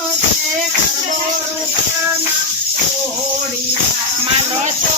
મારો સોનાનો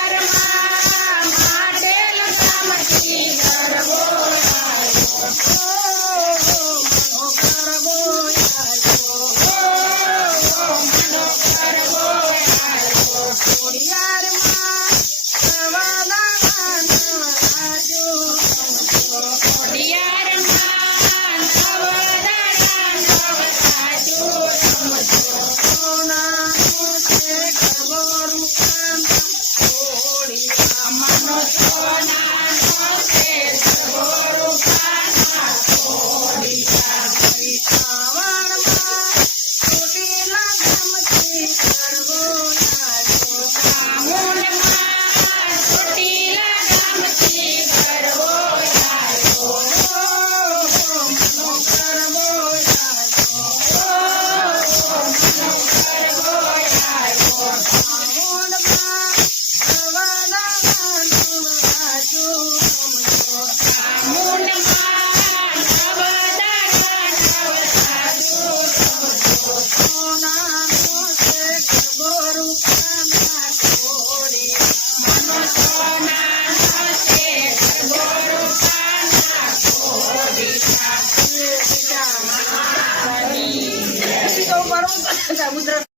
Enggak.